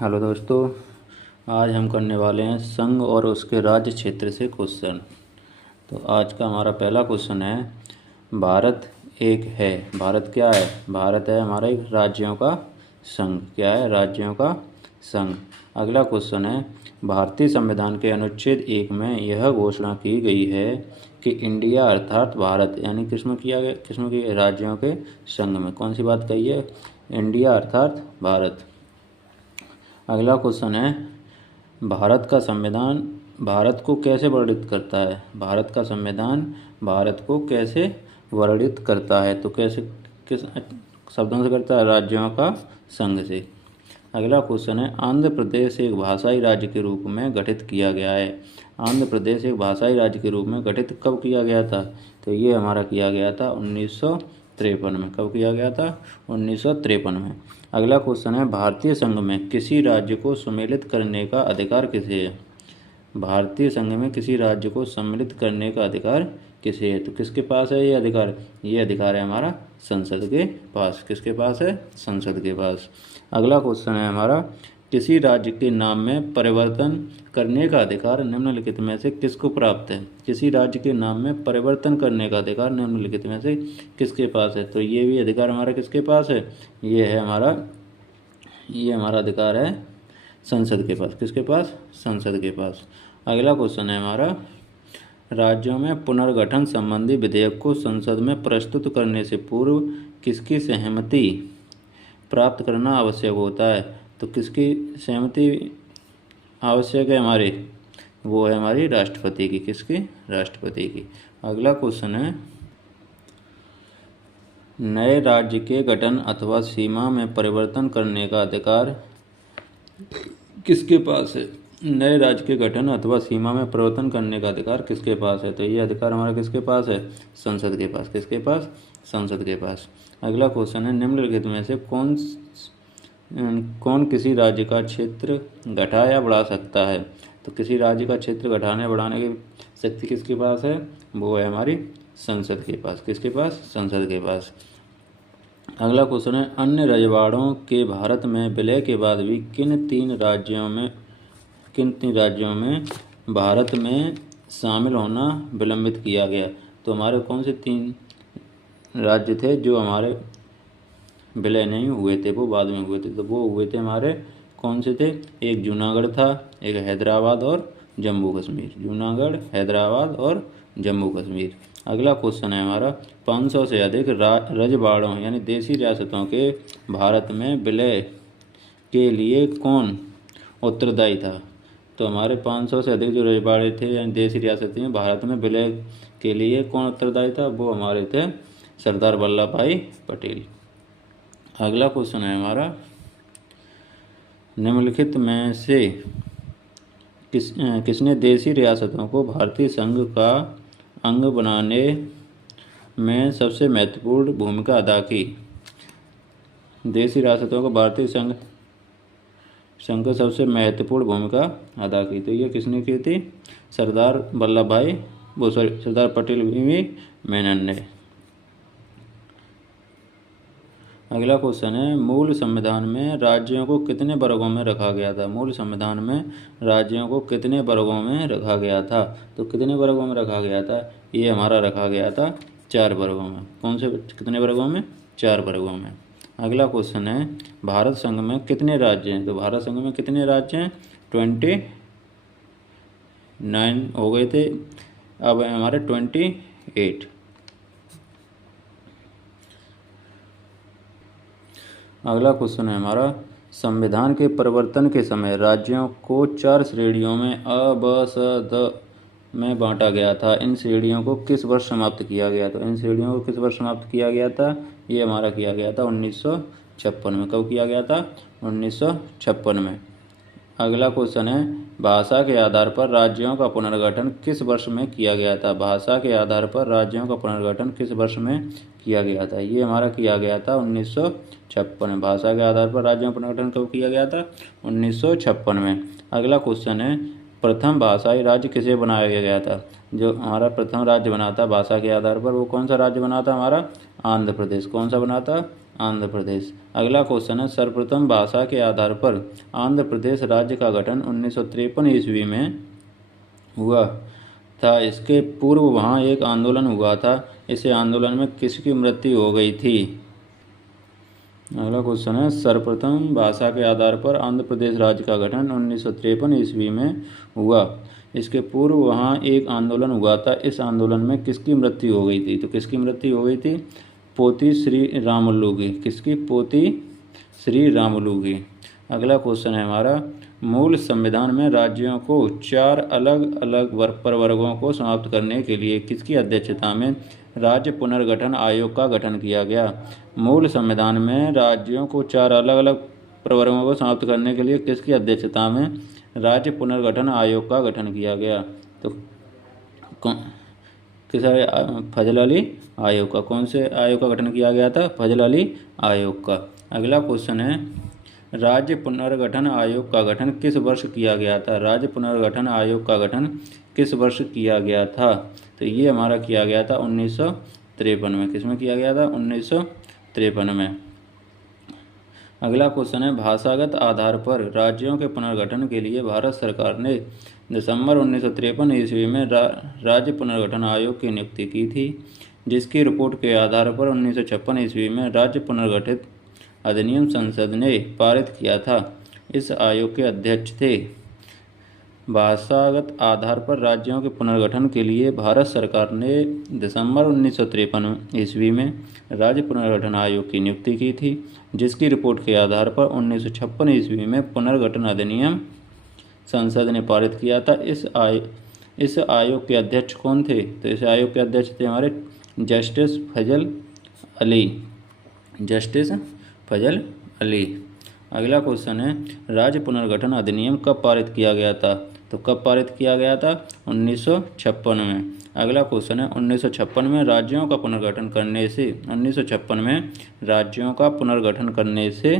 Hello दोस्तों, आज हम करने वाले हैं संघ और उसके राज्य क्षेत्र से क्वेश्चन। तो आज का हमारा पहला क्वेश्चन है, भारत एक है। भारत क्या है? भारत है हमारा एक राज्यों का संघ। क्या है? राज्यों का संघ। अगला क्वेश्चन है, भारतीय संविधान के अनुच्छेद 1 में यह घोषणा की गई है कि इंडिया अर्थात भारत, यानी किसमें किया गया, किसमें की राज्यों के संघ में कौन सी बात कही है? इंडिया अर्थात भारत। अगला क्वेश्चन है, भारत का संविधान भारत को कैसे वर्णित करता है? भारत का संविधान भारत को कैसे वर्णित करता है? तो कैसे, किस शब्दों से करता है? राज्यों का संघ से। अगला क्वेश्चन है, आंध्र प्रदेश एक भाषाई राज्य के रूप में गठित किया गया है। आंध्र प्रदेश एक भाषाई राज्य के रूप में गठित कब किया गया था? तो ये हमारा किया गया था 1953 में। कब किया गया था? 1953 में। अगला क्वेश्चन है, भारतीय संघ में किसी राज्य को सम्मिलित करने का अधिकार किसे है? भारतीय संघ में किसी राज्य को सम्मिलित करने का अधिकार किसे है? तो किसके पास है ये अधिकार? ये अधिकार है हमारा संसद के पास। किसके पास है? संसद के पास। अगला क्वेश्चन है हमारा, किसी राज्य के नाम में परिवर्तन करने का अधिकार निम्नलिखित में से किसको प्राप्त है? किसी राज्य के नाम में परिवर्तन करने का अधिकार निम्नलिखित में से किसके पास है? तो ये भी अधिकार हमारा किसके पास है? ये हमारा अधिकार है संसद के पास। किसके पास? संसद के पास। अगला क्वेश्चन है हमारा, राज्यों में पुनर्गठन संबंधी विधेयक को संसद में प्रस्तुत करने से पूर्व किसकी सहमति प्राप्त करना आवश्यक होता है? तो किसकी सहमति आवश्यक है हमारी? वो है हमारी राष्ट्रपति की। किसकी? राष्ट्रपति की। अगला क्वेश्चन है, नए राज्य के गठन अथवा सीमा में परिवर्तन करने का अधिकार किसके पास है? नए राज्य के गठन अथवा सीमा में परिवर्तन करने का अधिकार किसके पास है? तो ये अधिकार हमारा किसके पास है? संसद के पास। किसके पास? संसद के पास। अगला क्वेश्चन है, निम्नलिखित में से कौन किसी राज्य का क्षेत्र घटा या बढ़ा सकता है? तो किसी राज्य का क्षेत्र घटाने बढ़ाने की शक्ति किसके पास है? वो है हमारी संसद के पास। किसके पास? संसद के पास। अगला क्वेश्चन है, अन्य रजवाड़ों के भारत में विलय के बाद भी किन तीन राज्यों में भारत में शामिल होना विलंबित किया गया? तो हमारे कौन से तीन राज्य थे जो हमारे विलय नहीं हुए थे, वो बाद में हुए थे? तो वो हुए थे हमारे, कौन से थे? एक जूनागढ़ था, एक हैदराबाद और जम्मू कश्मीर। जूनागढ़, हैदराबाद और जम्मू कश्मीर। अगला क्वेश्चन है हमारा, 500 से अधिक रजवाड़ों यानी देसी रियासतों के भारत में विलय के लिए कौन उत्तरदायी था? तो हमारे 500 से अधिक जो रजवाड़े थे यानी देसी रियासतें में भारत में विलय के लिए कौन उत्तरदायी था? वो हमारे थे सरदार वल्लभ भाई पटेल। अगला क्वेश्चन है हमारा, निम्नलिखित में से किसने देसी रियासतों को भारतीय संघ का अंग बनाने में सबसे महत्वपूर्ण भूमिका अदा की? देसी रियासतों को भारतीय संघ का सबसे महत्वपूर्ण भूमिका अदा की। तो ये किसने की थी? सरदार पटेल भी मेनन ने। अगला क्वेश्चन है, मूल संविधान में राज्यों को कितने वर्गों में रखा गया था? मूल संविधान में राज्यों को कितने वर्गों में रखा गया था? तो कितने वर्गों में रखा गया था? ये हमारा रखा गया था 4 वर्गों में। कौन से कितने वर्गों में? 4 वर्गों में। अगला क्वेश्चन है, भारत संघ में कितने राज्य हैं? तो भारत संघ में कितने राज्य हैं? 29 हो गए थे, अब हमारे 28। अगला क्वेश्चन है हमारा, संविधान के परिवर्तन के समय राज्यों को 4 श्रेणियों में अ, ब, स, द में बांटा गया था। इन श्रेणियों को किस वर्ष समाप्त किया गया? तो इन श्रेणियों को किस वर्ष समाप्त किया गया था? ये हमारा किया गया था 1956 में। कब किया गया था? 1956 में। अगला क्वेश्चन है, भाषा के आधार पर राज्यों का पुनर्गठन किस वर्ष में किया गया था? भाषा के आधार पर राज्यों का पुनर्गठन किस वर्ष में किया गया था? ये हमारा किया गया था 1956 में। भाषा के आधार पर राज्यों का पुनर्गठन कब किया गया था? 1956 में। अगला क्वेश्चन है, प्रथम भाषाई राज्य किसे बनाया गया था? जो हमारा प्रथम राज्य बना था भाषा के आधार पर, वो कौन सा राज्य बना था? हमारा आंध्र प्रदेश। कौन सा बना था? आंध्र प्रदेश। अगला क्वेश्चन है, सर्वप्रथम भाषा के आधार पर आंध्र प्रदेश राज्य का गठन 1953 ईस्वी में हुआ था। इसके पूर्व वहाँ एक आंदोलन हुआ था। इस आंदोलन में किसकी मृत्यु हो गई थी? अगला क्वेश्चन है, सर्वप्रथम भाषा के आधार पर आंध्र प्रदेश राज्य का गठन 1953 ईस्वी में हुआ। इसके पूर्व वहाँ एक आंदोलन हुआ था। इस आंदोलन में किसकी मृत्यु हो गई थी? तो किसकी मृत्यु हो गई थी? पोती श्री रामुलु की। किसकी? पोती श्री रामुलु की। अगला क्वेश्चन है हमारा, मूल संविधान में राज्यों को 4 अलग अलग प्रवर्गों को समाप्त करने के लिए किसकी अध्यक्षता में राज्य पुनर्गठन आयोग का गठन किया गया? मूल संविधान में राज्यों को 4 अलग अलग प्रवर्गों को समाप्त करने के लिए किसकी अध्यक्षता में राज्य पुनर्गठन आयोग का गठन किया गया? तो किस? फजल अली आयोग का। कौन से आयोग का गठन किया गया था? फजल अली आयोग का। अगला क्वेश्चन है, राज्य पुनर्गठन आयोग का गठन किस वर्ष किया गया था? राज्य पुनर्गठन आयोग का गठन किस वर्ष किया गया था? तो ये हमारा किया गया था 1953 में। किसमें किया गया था? 1953 में। अगला क्वेश्चन है, भाषागत आधार पर राज्यों के पुनर्गठन के लिए भारत सरकार ने दिसंबर 1953 ईस्वी में राज्य पुनर्गठन आयोग की नियुक्ति की थी, जिसकी रिपोर्ट के आधार पर 1956 ईस्वी में राज्य पुनर्गठित अधिनियम संसद ने पारित किया था। इस आयोग के अध्यक्ष थे। भाषागत आधार पर राज्यों के पुनर्गठन के लिए भारत सरकार ने दिसंबर 1953 ईस्वी में राज्य पुनर्गठन आयोग की नियुक्ति की थी, जिसकी रिपोर्ट के आधार पर 1956 ईस्वी में पुनर्गठन अधिनियम संसद ने पारित किया था। इस आयोग के अध्यक्ष कौन थे? तो इस आयोग के अध्यक्ष थे हमारे जस्टिस फजल अली। जस्टिस फजल अली। अगला क्वेश्चन है, राज्य पुनर्गठन अधिनियम कब पारित किया गया था? तो कब पारित किया गया था? 1956 में। अगला क्वेश्चन है, 1956 में राज्यों का पुनर्गठन करने से 1956 में राज्यों का पुनर्गठन करने से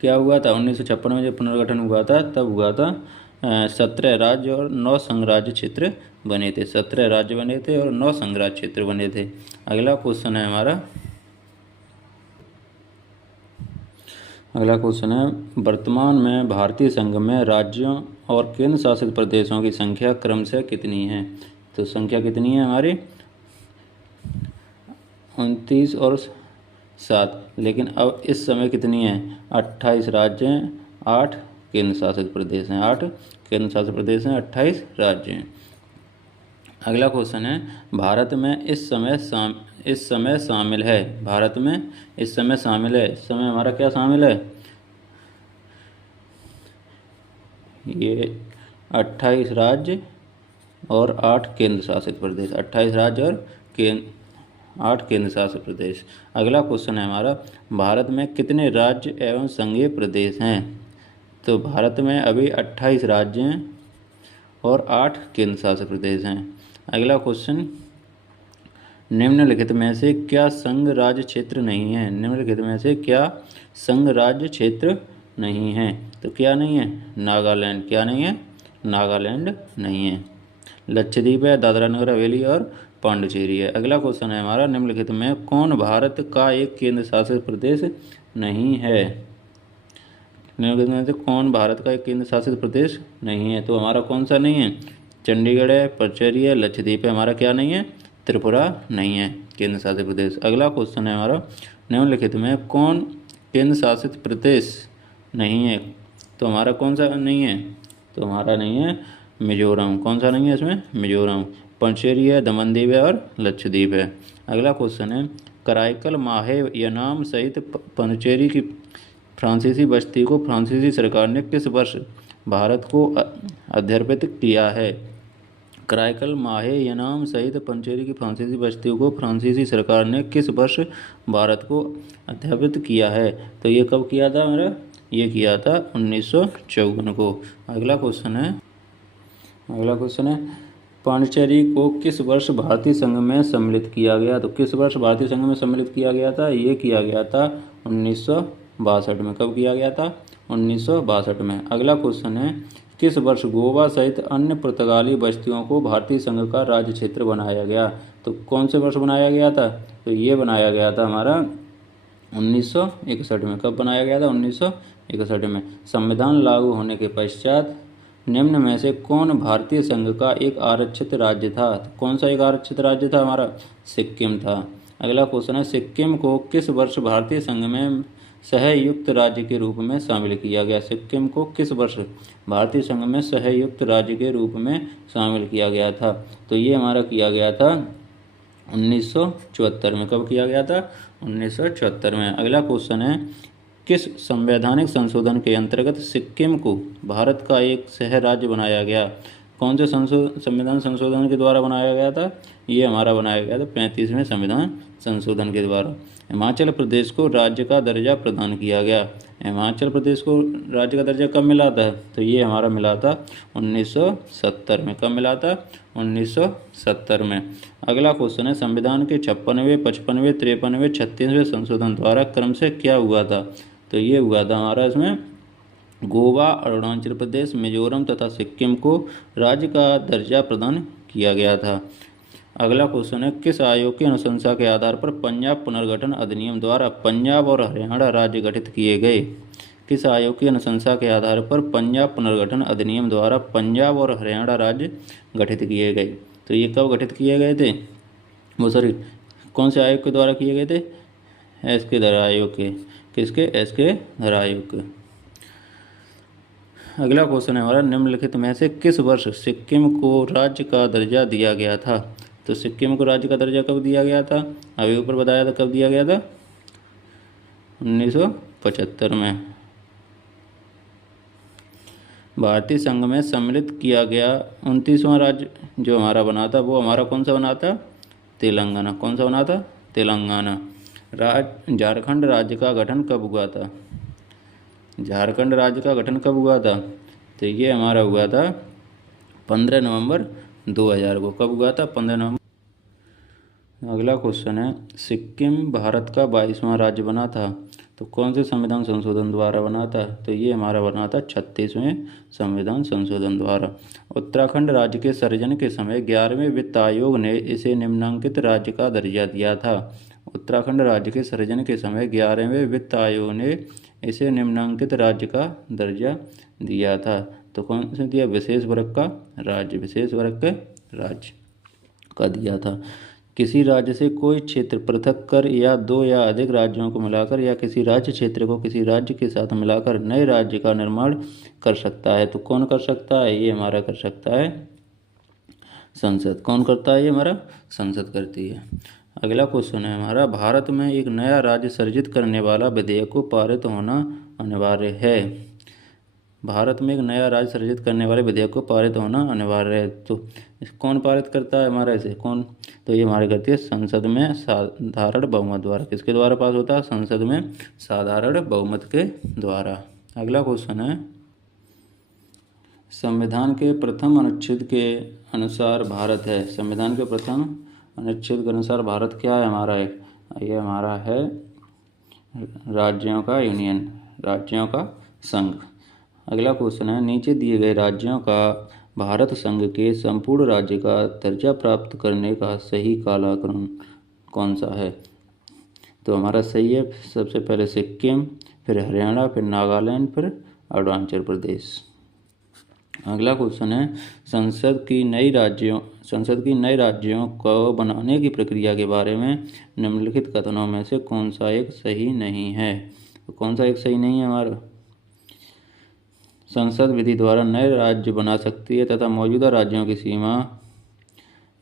क्या हुआ था? 1956 में जब पुनर्गठन हुआ था तब हुआ था 17 राज्य और 9 संघराज्य क्षेत्र बने थे। 17 राज्य बने थे और 9 संघराज्य क्षेत्र बने थे। अगला क्वेश्चन है हमारा, अगला क्वेश्चन है, वर्तमान में भारतीय संघ में राज्यों और केंद्र शासित प्रदेशों की संख्या क्रमशः कितनी है? तो संख्या कितनी है हमारी? 29 और 7। लेकिन अब इस समय कितनी है? 28 राज्य हैं, 8 केंद्र शासित प्रदेश हैं। 8 केंद्र शासित प्रदेश हैं, 28 राज्य हैं। अगला क्वेश्चन है, भारत में इस समय शामिल है। भारत में इस समय शामिल है। इस समय हमारा क्या शामिल है? ये 28 राज्य और 8 केंद्र शासित प्रदेश। 28 राज्य और 8 केंद्र शासित प्रदेश। अगला क्वेश्चन है हमारा, भारत में कितने राज्य एवं संघीय प्रदेश हैं? तो भारत में अभी 28 राज्य हैं और 8 केंद्र शासित प्रदेश हैं। अगला क्वेश्चन, निम्नलिखित में से क्या संघ राज्य क्षेत्र नहीं है? निम्नलिखित में से क्या संघ राज्य क्षेत्र नहीं है? तो क्या नहीं है? नागालैंड। क्या नहीं है? नागालैंड नहीं है। लक्षद्वीप है, दादरा नगर हवेली और पांडुचेरी है। अगला क्वेश्चन है हमारा, निम्नलिखित में कौन भारत का एक केंद्र शासित प्रदेश नहीं है? निम्नलिखित में से कौन भारत का एक केंद्र शासित प्रदेश नहीं है? तो हमारा कौन सा नहीं है? चंडीगढ़ है, पुडुचेरी है, लक्षद्वीप है। हमारा क्या नहीं है? त्रिपुरा नहीं है केंद्र शासित प्रदेश। अगला क्वेश्चन है हमारा, निम्नलिखित में कौन केंद्र शासित प्रदेश नहीं है? तो हमारा कौन सा नहीं है? तो हमारा नहीं है मिजोरम। कौन सा नहीं है इसमें? मिजोरम। पुडुचेरी है, दमन दीव है और लक्षद्वीप है। अगला क्वेश्चन है, कराईकल माहे यनाम सहित पुडुचेरी की फ्रांसीसी बस्ती को फ्रांसीसी सरकार ने किस वर्ष भारत को अध्यर्पित किया है? कराईकल माहे यनाम सहित पुडुचेरी की फ्रांसीसी बस्तियों को फ्रांसीसी सरकार ने किस वर्ष भारत को अध्यर्पित किया है? तो ये कब किया था मेरा? ये किया था 1954 को। अगला क्वेश्चन है, पांडिचेरी को किस वर्ष भारतीय संघ में सम्मिलित किया गया? तो किस वर्ष भारतीय संघ में सम्मिलित किया गया था? ये किया गया था 1962 में। कब किया गया था? 1962 में। अगला क्वेश्चन है, किस वर्ष गोवा सहित अन्य पुर्तगाली बस्तियों को भारतीय संघ का राज्य क्षेत्र बनाया गया? तो कौन से वर्ष बनाया गया था? तो ये बनाया गया था हमारा 1961 में। कब बनाया गया था? 1961 में। संविधान लागू होने के पश्चात निम्न में से कौन भारतीय संघ का एक आरक्षित राज्य था? तो कौन सा एक आरक्षित राज्य था हमारा? सिक्किम था। अगला क्वेश्चन है, सिक्किम को किस वर्ष भारतीय संघ में सहयुक्त राज्य के रूप में शामिल किया गया? सिक्किम को किस वर्ष भारतीय संघ में सहयुक्त राज्य के रूप में शामिल किया गया था? तो ये हमारा किया गया था 1974 में। कब किया गया था? 1974 में। अगला क्वेश्चन है, किस संवैधानिक संशोधन के अंतर्गत सिक्किम को भारत का एक शहर राज्य बनाया गया? कौन से संविधान संशोधन के द्वारा बनाया गया था? ये हमारा बनाया गया था 35वें संविधान संशोधन के द्वारा। हिमाचल प्रदेश को राज्य का दर्जा प्रदान किया गया। हिमाचल प्रदेश को राज्य का दर्जा कब मिला था? तो ये हमारा मिला था 1970 में। कब मिला था? 1970 में। अगला क्वेश्चन है, संविधान के 56वें, 55वें, 53वें, 36वें संशोधन द्वारा क्रम से क्या हुआ था? तो ये हुआ था हमारा इसमें गोवा, अरुणाचल प्रदेश, मिजोरम तथा सिक्किम को राज्य का दर्जा प्रदान किया गया था। अगला क्वेश्चन है, किस आयोग की अनुशंसा के आधार पर पंजाब पुनर्गठन अधिनियम द्वारा पंजाब और हरियाणा राज्य गठित किए गए? किस आयोग की अनुशंसा के आधार पर पंजाब पुनर्गठन अधिनियम द्वारा पंजाब और हरियाणा राज्य गठित किए गए? तो ये कब गठित किए गए थे? कौन से आयोग के द्वारा किए गए थे? एस के धर आयोग के। किसके? एस के धर आयोग के। अगला क्वेश्चन है हमारा, निम्नलिखित में से किस वर्ष सिक्किम को राज्य का दर्जा दिया गया था? तो सिक्किम को राज्य का दर्जा कब दिया गया था? अभी ऊपर बताया था कब दिया गया था? 1975 में। भारतीय संघ में सम्मिलित किया गया 29वां राज्य जो हमारा बना था वो हमारा कौन सा बना था? तेलंगाना। कौन सा बना था? तेलंगाना। झारखंड राज्य का गठन कब हुआ था? झारखंड राज्य का गठन कब हुआ था? तो ये हमारा हुआ था 15 नवंबर 2000 को। कब हुआ था? 15 नवंबर। अगला क्वेश्चन है, सिक्किम भारत का 22वां राज्य बना था तो कौन से संविधान संशोधन द्वारा बना था? तो ये हमारा बना था 36वें संविधान संशोधन द्वारा। उत्तराखंड राज्य के सृजन के समय 11वें वित्त आयोग ने इसे निम्नांकित राज्य का दर्जा दिया था। उत्तराखंड राज्य के सृजन के समय 11वें वित्त आयोग ने इसे निम्नांकित राज्य का दर्जा दिया था। तो कौन से दिया? विशेष वर्ग का राज्य। विशेष वर्ग के राज्य का दिया था। किसी राज्य से कोई क्षेत्र पृथक कर या दो या अधिक राज्यों को मिलाकर या किसी राज्य क्षेत्र को किसी राज्य के साथ मिलाकर नए राज्य का निर्माण कर सकता है। तो कौन कर सकता है? ये हमारा कर सकता है संसद। कौन करता है? ये हमारा संसद करती है। अगला क्वेश्चन है हमारा, भारत में एक नया राज्य सृजित करने वाला विधेयक को पारित होना अनिवार्य है। भारत में एक नया राज्य सृजित करने वाले विधेयक को पारित होना अनिवार्य है। तो कौन पारित करता है हमारा इसे? कौन? तो ये हमारी करती है संसद में साधारण बहुमत द्वारा। किसके द्वारा पास होता है? संसद में साधारण बहुमत के द्वारा। अगला क्वेश्चन है, संविधान के प्रथम अनुच्छेद के अनुसार भारत है। संविधान के प्रथम अनुच्छेद के अनुसार भारत क्या है हमारा? ये हमारा है राज्यों का यूनियन, राज्यों का संघ। अगला क्वेश्चन है, नीचे दिए गए राज्यों का भारत संघ के संपूर्ण राज्य का दर्जा प्राप्त करने का सही कालक्रम कौन सा है? तो हमारा सही है सबसे पहले सिक्किम, फिर हरियाणा, फिर नागालैंड, फिर अरुणाचल प्रदेश। अगला क्वेश्चन है, संसद की नई राज्यों को बनाने की प्रक्रिया के बारे में निम्नलिखित कथनों में से कौन सा एक सही नहीं है? तो कौन सा एक सही नहीं है हमारा? संसद विधि द्वारा नए राज्य बना सकती है तथा मौजूदा राज्यों की सीमा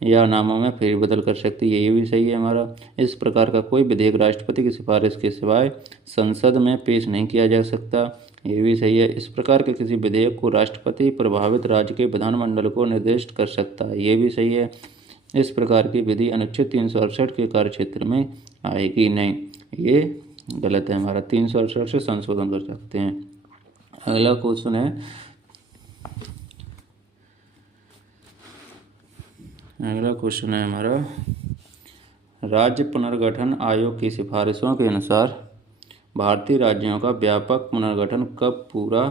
या नामों में फेरबदल कर सकती है। ये भी सही है हमारा। इस प्रकार का कोई विधेयक राष्ट्रपति की सिफारिश के सिवाय संसद में पेश नहीं किया जा सकता। ये भी सही है। इस प्रकार के किसी विधेयक को राष्ट्रपति प्रभावित राज्य के विधानमंडल को निर्दिष्ट कर सकता है। ये भी सही है। इस प्रकार की विधि अनुच्छेद 368 के कार्यक्षेत्र में आएगी नहीं। ये गलत है हमारा। 368 से संशोधन कर सकते हैं। अगला क्वेश्चन है, हमारा, राज्य पुनर्गठन आयोग की सिफारिशों के अनुसार भारतीय राज्यों का व्यापक पुनर्गठन कब पूरा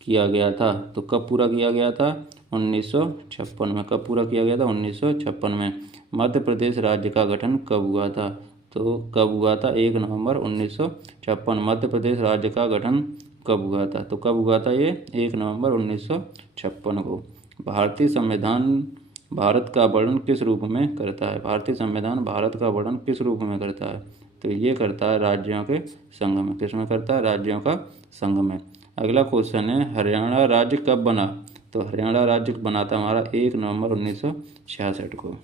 किया गया था? तो कब पूरा किया गया था? 1956 में। कब पूरा किया गया था? 1956 में। मध्य प्रदेश राज्य का गठन कब हुआ था? तो कब हुआ था? 1 नवंबर 1956। मध्य प्रदेश राज्य का गठन कब हुआ था? तो कब हुआ था ये? 1 नवंबर 1956 को। भारतीय संविधान भारत का वर्णन किस रूप में करता है? भारतीय संविधान भारत का वर्णन किस रूप में करता है? तो ये करता है राज्यों के संघ में। किस में करता है? राज्यों का संघ में। अगला क्वेश्चन है, हरियाणा राज्य कब बना? तो हरियाणा राज्य बना था हमारा 1 नवंबर 1966 को।